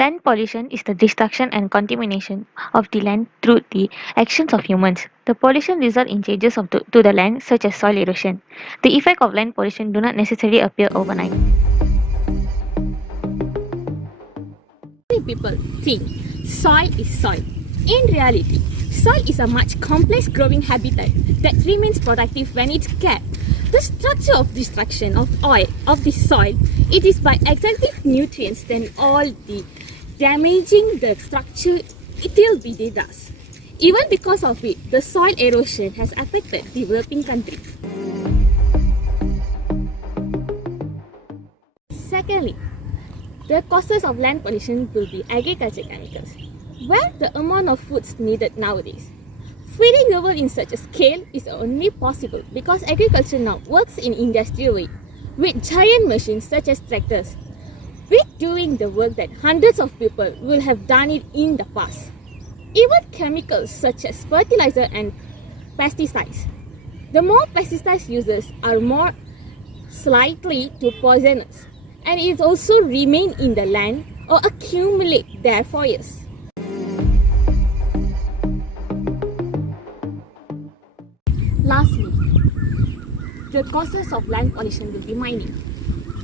Land pollution is the destruction and contamination of the land through the actions of humans. The pollution results in changes to the land, such as soil erosion. The effect of land pollution do not necessarily appear overnight. Many people think soil is soil. In reality, soil is a much complex growing habitat that remains productive when it's kept. The structure of destruction of the soil, it is by extracting nutrients, then all the damaging the structure it will be does. Even because of it, the soil erosion has affected developing countries. Secondly, the causes of land pollution will be agriculture chemicals. Where the amount of foods needed nowadays, feeding the world in such a scale is only possible because agriculture now works in industrial way with giant machines such as tractors. We're doing the work that hundreds of people will have done it in the past. Even chemicals such as fertilizer and pesticides. The more pesticides users are more likely to poisonous, and it also remain in the land or accumulate there for years. Lastly, the causes of land pollution will be mining.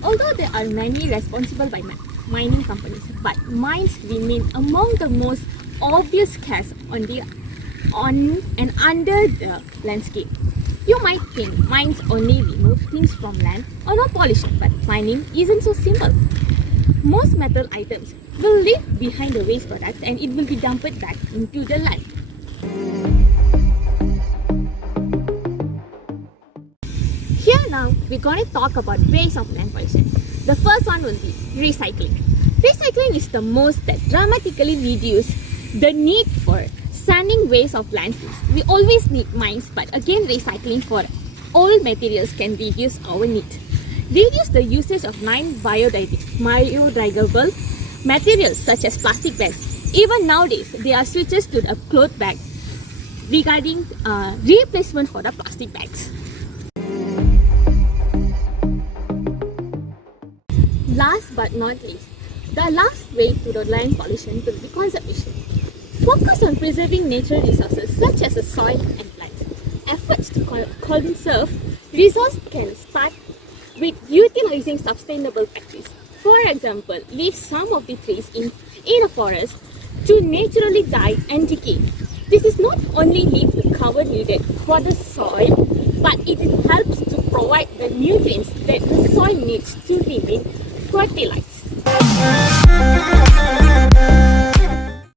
Although there are many responsible by mining companies, but mines remain among the most obvious cause on and under the landscape. You might think mines only remove things from land or no pollution, but mining isn't so simple. Most metal items will leave behind the waste products and it will be dumped back into the land. Here now, we're going to talk about ways of land pollution. The first one will be recycling. Recycling is the most that dramatically reduces the need for sending waste of landfills. We always need mines, but again recycling for all materials can reduce our need. Reduce the usage of non-biodegradable materials such as plastic bags. Even nowadays, there are switches to the cloth bag regarding replacement for the plastic bags. Last but not least, the last way to the land pollution will be conservation. Focus on preserving natural resources such as the soil and plants. Efforts to conserve resources can start with utilizing sustainable practice. For example, leave some of the trees in a forest to naturally die and decay. This is not only leave the cover needed for the soil, but it helps to provide the nutrients that the soil needs to remain fertilized.